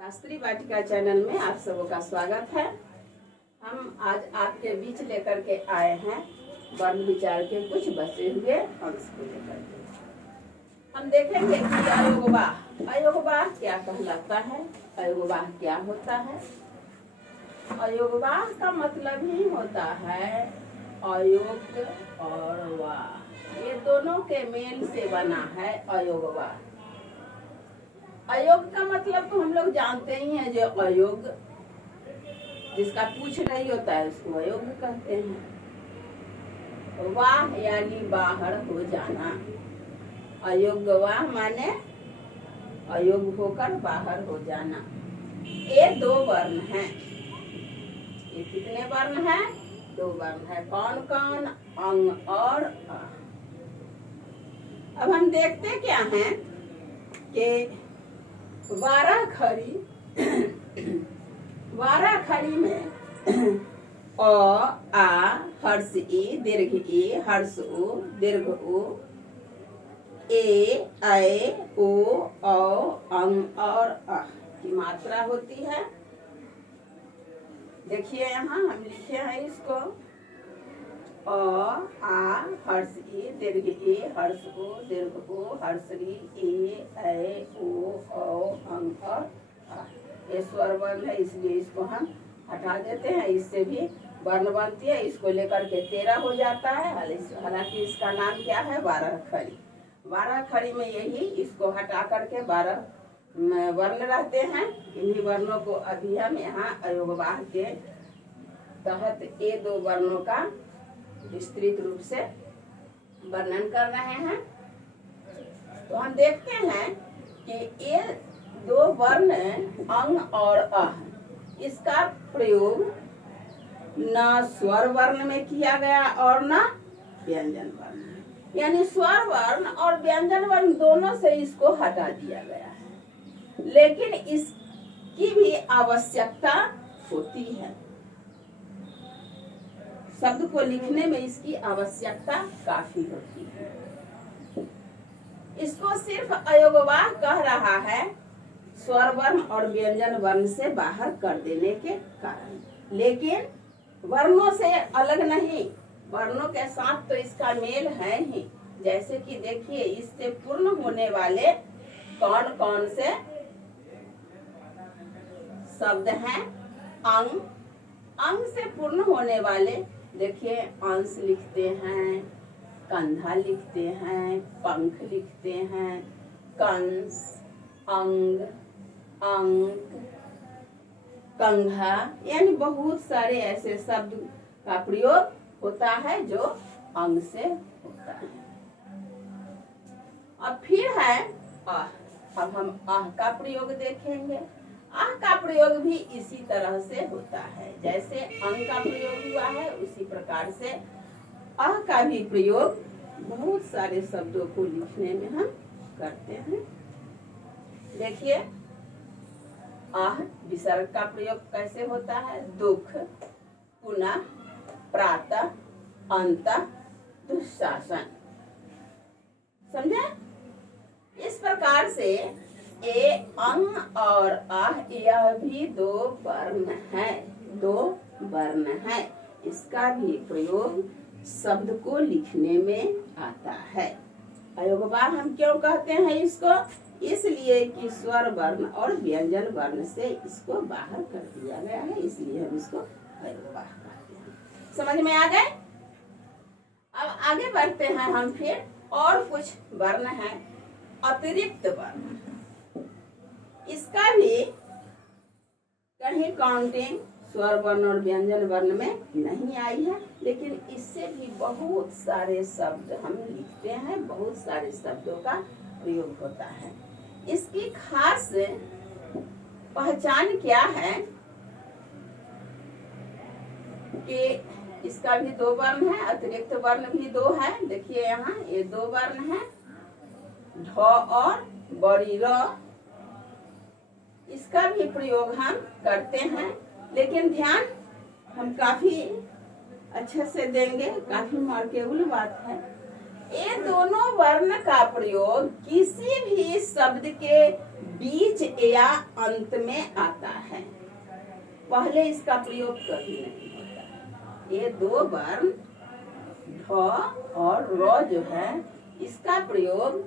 शास्त्री वाटिका channel में आप सबों का स्वागत है। हम आज आपके बीच लेकर के आए हैं वर्ण विचार के कुछ बचे हुए अंश को लेकर के। हम देखेंगे कि अयोगवाह क्या कहलाता है, अयोगवाह क्या होता है। अयोगवाह का मतलब ही होता है अयोग और वाह, ये दोनों के मेल से बना है अयोगवाह। अयोग का मतलब तो हम लोग जानते ही हैं, जो अयोग जिसका पूछ नहीं होता है उसको अयोग कहते हैं। वाह यानी बाहर हो जाना, अयोगवाह माने अयोग होकर बाहर हो जाना। ये दो वर्ण हैं। ये कितने वर्ण हैं? दो वर्ण है। कौन कौन? अंग और आ। अब हम देखते क्या हैं कि वारा खड़ी में अ आ हर्ष ई दीर्घ ई हर्ष उ दीर्घ उ ए ओ अंग और अ की मात्रा होती है। देखिए यहाँ हम लिखे हैं इसको अ आ हर्ष ई दीर्घ ई हर्ष उ दीर्घ उ हर्ष री ए ओ अंग और आ। ये स्वर वर्ण है, इसलिए इसको हम हटा देते हैं। इससे भी वर्ण बनती है, इसको लेकर के 13 हो जाता है। हालांकि इसका नाम क्या है? 12 खड़ी। 12 खड़ी में यही इसको हटा करके 12 वर्ण रहते हैं। इन्हीं वर्णों को अभी हम यहाँ अयोगवाह के तहत ये दो वर्णों का विस्तृत रूप से वर्णन कर रहे हैं। तो हम देखते हैं कि ये दो वर्ण अंग और अह, इसका प्रयोग न स्वर वर्ण में किया गया और न व्यंजन वर्ण, यानी स्वर वर्ण और व्यंजन वर्ण दोनों से इसको हटा दिया गया है। लेकिन इसकी भी आवश्यकता होती है, शब्द को लिखने में इसकी आवश्यकता काफी होती है। इसको सिर्फ अयोगवाह कह रहा है स्वर वर्ण और व्यंजन वर्ण से बाहर कर देने के कारण, लेकिन वर्णों से अलग नहीं। वर्णों के साथ तो इसका मेल है ही। जैसे कि देखिए, इससे पूर्ण होने वाले कौन कौन से शब्द हैं? अंग। अंग से पूर्ण होने वाले देखिए, अंश लिखते हैं, कंधा लिखते हैं, पंख लिखते हैं, कंस, अंग, अंक, कंघा, यानी बहुत सारे ऐसे शब्द का प्रयोग होता है जो अंग से होता है। अब फिर है आह। अब हम आह का प्रयोग देखेंगे। आह का प्रयोग भी इसी तरह से होता है, जैसे अंग का प्रयोग हुआ है उसी प्रकार से आह का भी प्रयोग बहुत सारे शब्दों को लिखने में हम करते हैं। देखिए, आह विसर्ग का प्रयोग कैसे होता है? दुख, पुनः, प्रातः, अंतः, दुशासन। समझे? इस प्रकार से ए अंग और आह यह भी दो वर्ण है, दो वर्ण है। इसका भी प्रयोग शब्द को लिखने में आता है। अयोगवाह हम क्यों कहते हैं इसको? इसलिए कि स्वर वर्ण और व्यंजन वर्ण से इसको बाहर कर दिया गया है, इसलिए हम इसको अयोगवाह कहते हैं। समझ में आ गए? अब आगे बढ़ते हैं हम। फिर और कुछ वर्ण है अतिरिक्त वर्ण। इसका भी कहीं काउंटिंग स्वर वर्ण और व्यंजन वर्ण में नहीं आई है, लेकिन इससे भी बहुत सारे शब्द हम लिखते हैं, बहुत सारे शब्दों का प्रयोग होता है। इसकी खास पहचान क्या है कि इसका भी दो वर्ण है, अतिरिक्त वर्ण भी दो है। देखिए यहाँ ये दो वर्ण है, ढ और बड़ी र। इसका भी प्रयोग हम करते हैं, लेकिन ध्यान हम काफी अच्छे से देंगे, काफी मार्केबल बात है। ये दोनों वर्ण का प्रयोग किसी भी शब्द के बीच या अंत में आता है, पहले इसका प्रयोग कभी नहीं होता है। ये दो वर्ण ढ और र जो है इसका प्रयोग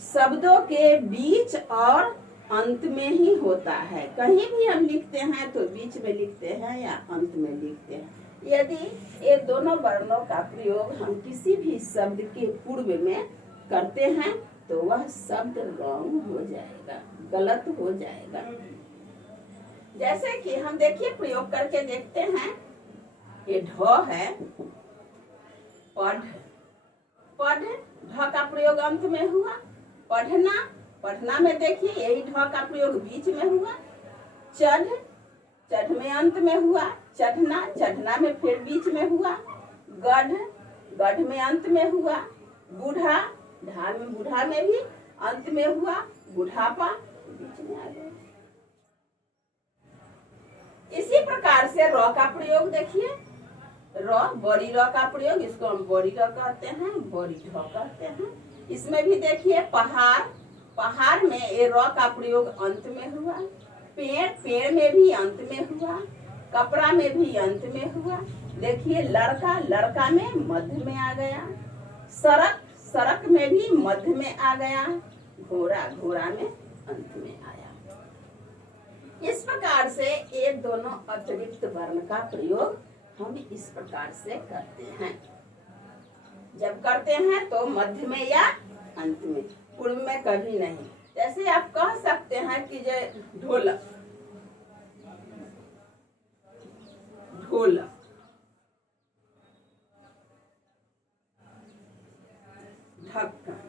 शब्दों के बीच और अंत में ही होता है। कहीं भी हम लिखते हैं तो बीच में लिखते हैं या अंत में लिखते हैं। यदि ये दोनों वर्णों का प्रयोग हम किसी भी शब्द के पूर्व में करते हैं तो वह शब्द रॉन्ग हो जाएगा, गलत हो जाएगा। जैसे कि हम देखिए प्रयोग करके देखते हैं। ये ढ है, पढ़, पढ़, ढ का प्रयोग अंत में हुआ। पढ़ना, पढ़ना में देखिए यही ढ का प्रयोग बीच में हुआ। चढ़, चढ़ में अंत में हुआ। चढ़ना, चढ़ना में फिर बीच में हुआ। गढ़, गढ़ में अंत में हुआ। बूढ़ा, बूढ़ा में भी अंत में हुआ। बुढ़ापा बीच में आ गया। इसी प्रकार से र का प्रयोग देखिए। र, बड़ी र का प्रयोग, इसको हम बड़ी र कहते हैं, बड़ी ढ कहते हैं। इसमें भी देखिए पहाड़, पहाड़ में ये र का प्रयोग अंत में हुआ। पेड़, पेड़ में भी अंत में हुआ। कपड़ा में भी अंत में हुआ। देखिए लड़का, लड़का में मध्य में आ गया। सड़क, सड़क में भी मध्य में आ गया। घोड़ा, घोड़ा में अंत में आया। इस प्रकार से ये दोनों अतिरिक्त वर्ण का प्रयोग हम इस प्रकार से करते हैं। जब करते हैं तो मध्य में या अंत में, पूर्व में कभी नहीं। जैसे आप कह सकते हैं कि जय ढोलक, ढोलक, ढक्कन,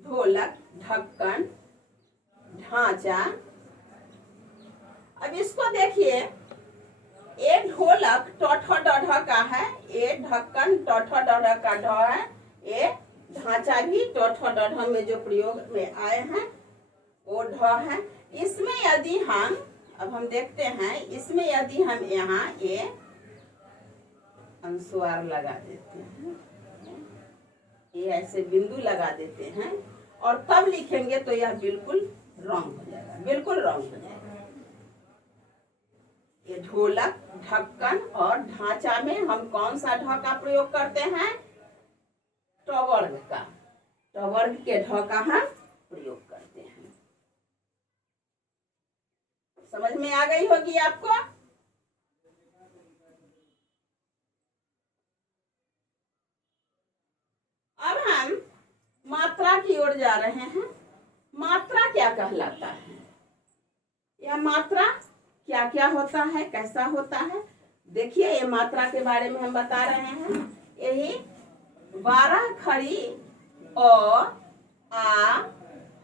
ढोलक, ढक्कन, ढांचा। अब इसको देखिए, ये ढोलक ट ढ का है, ये ढक्कन ट ढ का ढ है, ये ढांचा भी ट ढ में जो प्रयोग में आए हैं वो ढ है। इसमें यदि हम, अब हम देखते हैं, इसमें यदि हम यहाँ ये अनुस्वार लगा देते हैं, ये ऐसे बिंदु लगा देते हैं और तब लिखेंगे तो यह बिल्कुल रॉन्ग हो जाएगा, बिल्कुल रॉन्ग हो जाएगा। ये ढोलक, ढक्कन और ढांचा में हम कौन सा ढ का प्रयोग करते हैं? ट वर्ग का, ट वर्ग के ढ का हम प्रयोग करते हैं। समझ में आ गई होगी आपको? अब हम मात्रा की ओर जा रहे हैं। मात्रा क्या कहलाता है? यह मात्रा क्या क्या होता है, कैसा होता है? देखिए ये मात्रा के बारे में हम बता रहे हैं। यही 12 खड़ी अ, आ,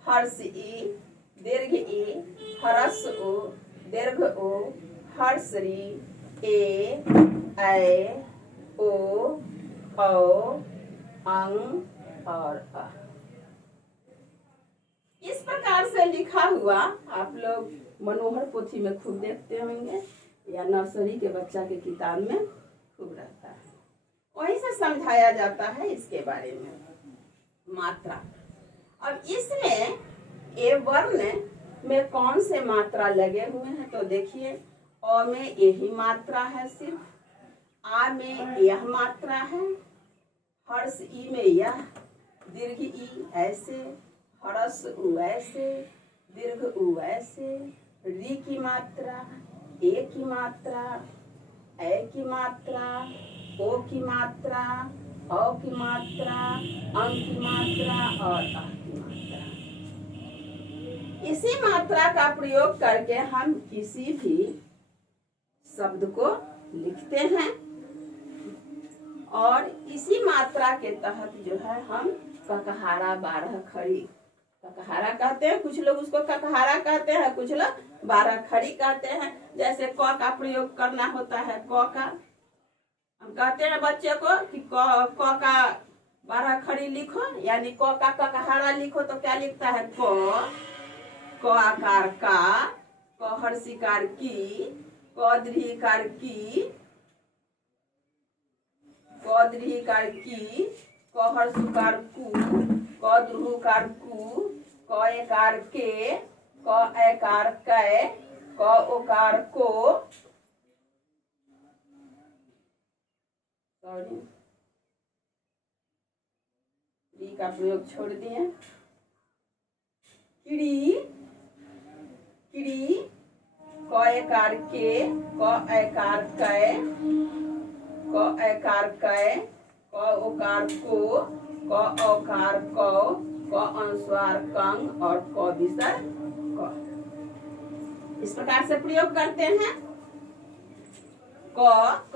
हर्ष ई, दीर्घ ई, हरस उ, दीर्घ उ, हर्ष री, ए, ऐ, ओ, औ, अंग और अ। इस प्रकार से लिखा हुआ आप लोग मनोहर पोथी में खूब देखते होंगे या नर्सरी के बच्चा के किताब में खूब रहता है। वहीं से समझाया जाता है इसके बारे में मात्रा। अब इसमें ए वर्ण में कौन से मात्रा लगे हुए हैं तो देखिए, अ में यही मात्रा है सिर्फ, आ में यह मात्रा है, हर्ष ई में यह, दीर्घ ई ऐसे, हरस उ ऐसे, दीर्घ उ ऐसे, री की मात्रा, ए की मात्रा, ए की मात्रा, ओ की मात्रा, औ की मात्रा, अंग की मात्रा और अ की मात्रा। इसी मात्रा का प्रयोग करके हम किसी भी शब्द को लिखते हैं और इसी मात्रा के तहत जो है हम ककहारा 12 खड़ी, ककहारा कहते हैं, कुछ लोग उसको ककहारा कहते हैं, कुछ लोग 12 खड़ी कहते हैं। जैसे क का प्रयोग करना होता है, क का हम कहते हैं बच्चे को कि क का 12 खड़ी लिखो, यानी क का ककहारा लिखो तो क्या लिखता है? क आकार का, क हर्षिकार की, क दीर्घिकार की, क दीर्घिकार की, क हर्षुकार कु, क द्रुहुकार कु, क क एकार के, क एकार कै, क ओकार को, सॉरी री का प्रयोग छोड़ दिए, किड़ी, किड़ी, क एकार के, क एकार कै, क एकार कै, क ओकार को, क औकार कौ, क अनुस्वार कंग और क विसर्ग क। इस प्रकार से प्रयोग करते हैं। क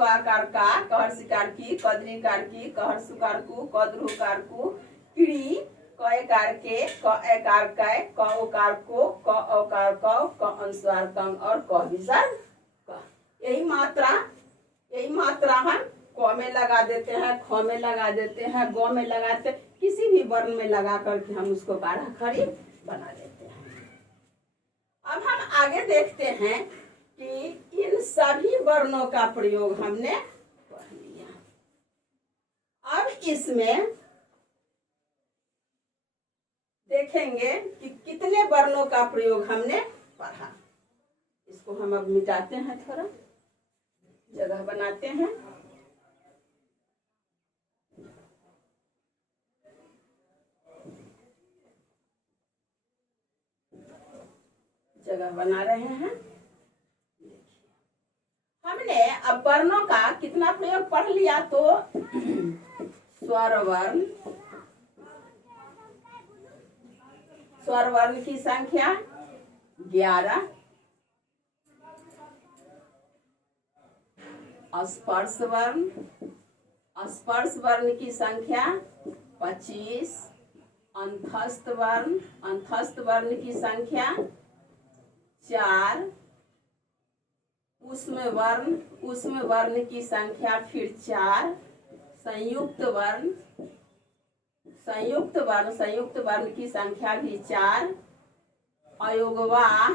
आकार का, कहर शिकार की, कदरीकार की, कहर सुकार कु, कद्रुकार कु, किड़ी, क एकार के, क एकार कै, क ओकार को, क औकार कौ, क अनुस्वार कंग और क विसर्ग क। यही मात्रा हम क में लगा देते हैं, ख में लगा देते हैं, ग में लगाते, किसी भी वर्ण में लगा करके हम उसको बारह खड़ी बना देते हैं। अब हम आगे देखते हैं कि इन सभी वर्णों का प्रयोग हमने पढ़ लिया। अब इसमें देखेंगे कि कितने वर्णों का प्रयोग हमने पढ़ा। इसको हम अब मिटाते हैं, थोड़ा जगह बनाते हैं। जगह बना रहे हैं। हमने अब वर्णों का कितना प्रयोग पढ़ लिया, तो स्वर वर्ण, स्वर वर्ण की संख्या 11, स्पर्श वर्ण, स्पर्श वर्ण की संख्या 25, अंतस्थ वर्ण, अंतस्थ वर्ण की संख्या 4, उष्म वर्ण, उष्म वर्ण की संख्या फिर 4, संयुक्त वर्ण, संयुक्त वर्ण, संयुक्त वर्ण की संख्या भी 4, अयोगवाह,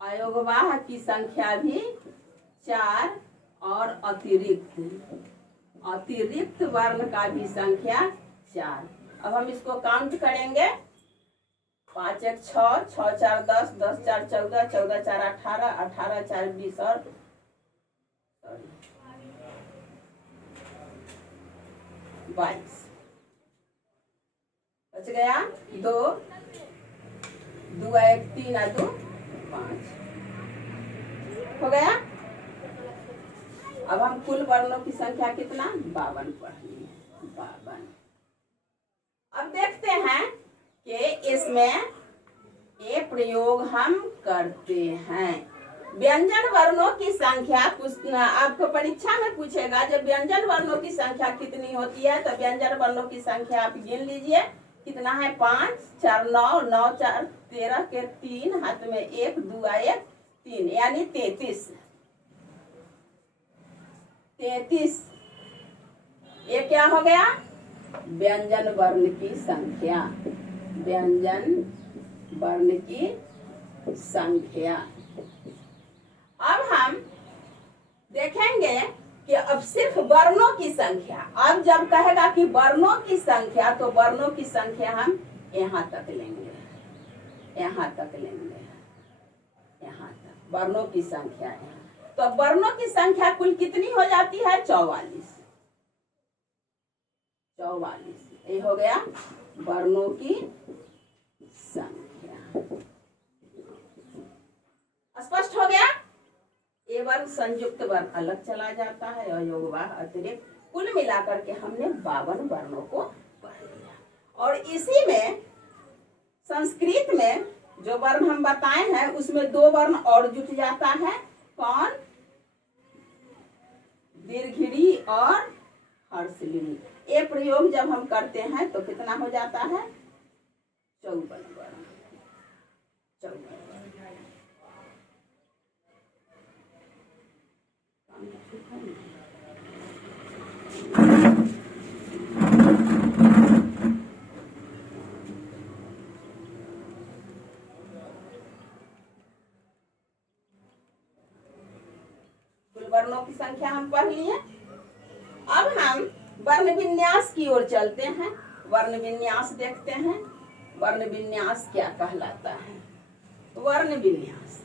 अयोगवाह की संख्या भी 4 और अतिरिक्त, अतिरिक्त वर्ण का भी संख्या 4। अब हम इसको काउंट करेंगे। 5 1 6, 6 4 10, 10 4 14, 14 4 18, 18 4 20 और 22 बच गया। 2 2 1 3 2 5 हो गया। अब हम कुल वर्णों की संख्या कितना 52 पढ़ लिए, 52। अब देखते हैं कि इसमें ये प्रयोग हम करते हैं। व्यंजन वर्णों की संख्या आपको परीक्षा में पूछेगा, जब व्यंजन वर्णों की संख्या कितनी होती है, तो व्यंजन वर्णों की संख्या आप गिन लीजिए कितना है। 5 4 9, 9 4 13 के 3, हाथ में 1 2 1 3 यानी 33। 33 ये क्या हो गया, व्यंजन वर्ण की संख्या, व्यंजन वर्ण की संख्या। अब हम देखेंगे कि अब सिर्फ वर्णों की संख्या, अब जब कहेगा कि वर्णों की संख्या, तो वर्णों की संख्या हम यहाँ तक लेंगे, यहाँ तक लेंगे, यहाँ तक वर्णों की संख्या है। तो वर्णों की संख्या कुल कितनी हो जाती है 44। 44 ये हो गया वर्णों की संख्या। स्पष्ट हो गया। ये वर्ण संयुक्त वर्ण अलग चला जाता है और योगवाह अतिरिक्त, कुल मिलाकर के हमने 52 वर्णों को पढ़ लिया। और इसी में संस्कृत में जो वर्ण हम बताए हैं उसमें 2 वर्ण और जुट जाता है। कौन, दीर्घिड़ी और हर्षलिंग। ये प्रयोग जब हम करते हैं तो कितना हो जाता है 54 वर्ण, 54। वर्णों की संख्या हम पढ़ लिए। अब हम वर्ण विन्यास की ओर चलते हैं। वर्ण विन्यास देखते हैं। वर्ण विन्यास क्या कहलाता है। वर्ण विन्यास,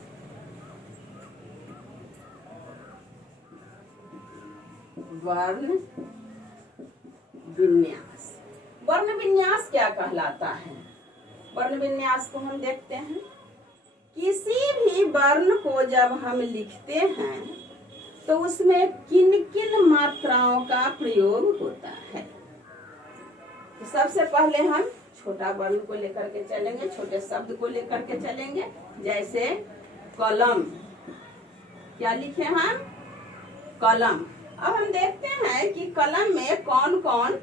वर्ण विन्यास, वर्ण विन्यास क्या कहलाता है। वर्ण विन्यास को हम देखते हैं। किसी भी वर्ण को जब हम लिखते हैं तो उसमें किन किन मात्राओं का प्रयोग होता है। तो सबसे पहले हम छोटा वर्ण को लेकर के चलेंगे, छोटे शब्द को लेकर के चलेंगे। जैसे कलम, क्या लिखे हम, कलम। अब हम देखते हैं कि कलम में कौन कौन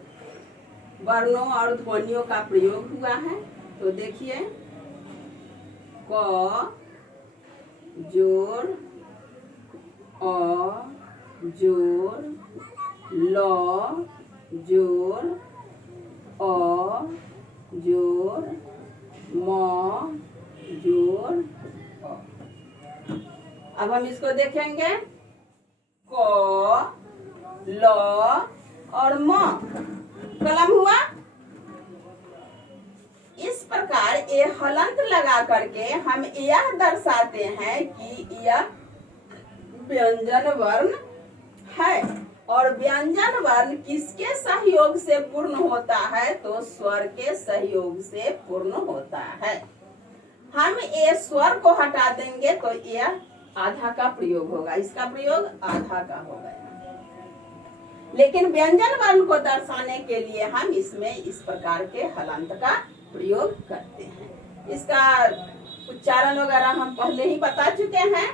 वर्णों और ध्वनियों का प्रयोग हुआ है। तो देखिए, क जोड़ अ जोड़ ल जोड़ अ जोड़ म जोड़ अ। अब हम इसको देखेंगे, क ल और म, कलम हुआ। इस प्रकार ये हलंत लगा करके हम यह दर्शाते हैं कि यह व्यंजन वर्ण है। और व्यंजन वर्ण किसके सहयोग से पूर्ण होता है, तो स्वर के सहयोग से पूर्ण होता है। हम ये स्वर को हटा देंगे तो यह आधा का प्रयोग होगा, इसका प्रयोग आधा का हो गया। लेकिन व्यंजन वर्ण को दर्शाने के लिए हम इसमें इस प्रकार के हलंत का प्रयोग करते हैं। इसका उच्चारण वगैरह हम पहले ही बता चुके हैं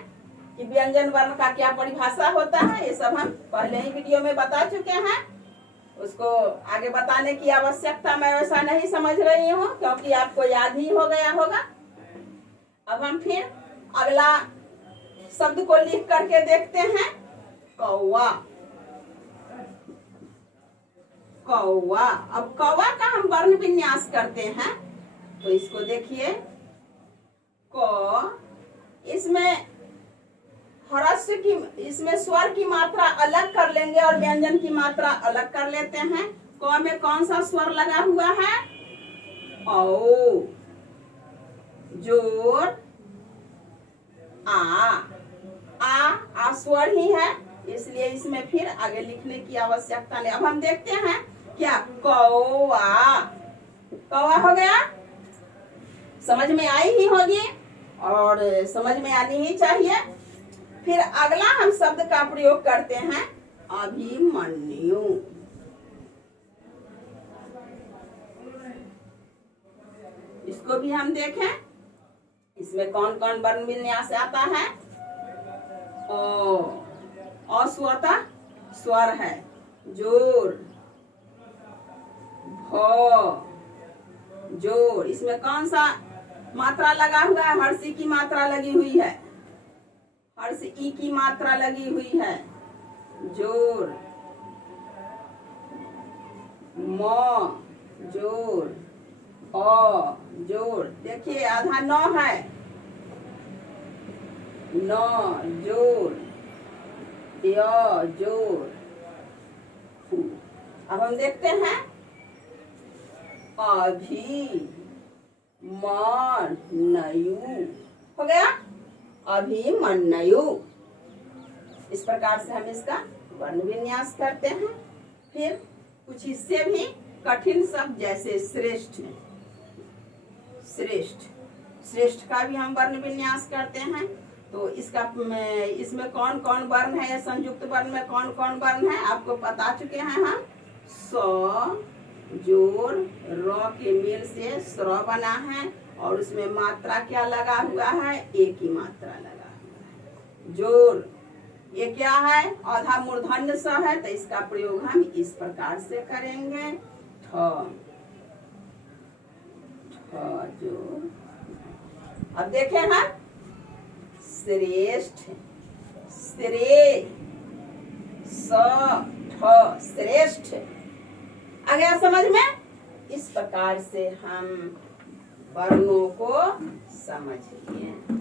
कि व्यंजन वर्ण का क्या परिभाषा होता है। ये सब हम पहले ही वीडियो में बता चुके हैं। उसको आगे बताने की आवश्यकता मैं वैसा नहीं समझ रही हूँ, क्योंकि आपको याद ही हो गया होगा। अब हम फिर अगला शब्द को लिख करके देखते हैं, कौवा। कौवा, अब कौवा का हम वर्ण विन्यास करते हैं। तो इसको देखिए, क, इसमें ह्रस्व की, इसमें स्वर की मात्रा अलग कर लेंगे और व्यंजन की मात्रा अलग कर लेते हैं। क में कौन सा स्वर लगा हुआ है, औ जोड़ आ स्वर ही है, इसलिए इसमें फिर आगे लिखने की आवश्यकता नहीं। अब हम देखते हैं क्या, कौवा, कौवा हो गया। समझ में आई ही होगी और समझ में आनी ही चाहिए। फिर अगला हम शब्द का प्रयोग करते हैं, अभिमन्यु। इसको भी हम देखें, इसमें कौन कौन वर्ण विन्यास आता है। अस्वता स्वर है, जोर भ जोर, इसमें कौन सा मात्रा लगा हुआ है, हर्षी की मात्रा लगी हुई है, हर्ष ई की मात्रा लगी हुई है। जोर म जोर अ जोर, देखिए आधा न है, न जोर य जोर। अब हम देखते हैं, अभिमन्यु हो गया, अभिमन्यु। इस प्रकार से हम इसका वर्ण विन्यास करते हैं। फिर कुछ इससे भी कठिन शब्द जैसे श्रेष्ठ, श्रेष्ठ, श्रेष्ठ का भी हम वर्ण विन्यास करते हैं। तो इसका इसमें कौन कौन वर्ण है, संयुक्त वर्ण में कौन कौन वर्ण है आपको बता चुके हैं हम। स जोड़ र के मेल से स्र बना है और उसमें मात्रा क्या लगा हुआ है, एक ही मात्रा लगा हुआ है। जोड़ ये क्या है, आधा मूर्धन्य स है, तो इसका प्रयोग हम इस प्रकार से करेंगे, ठ जोड़। अब देखें हम, श्रेष्ठ, श्रे स ठ श्रेष्ठ। आ गया समझ में। इस प्रकार से हम वर्णों को समझ लिए।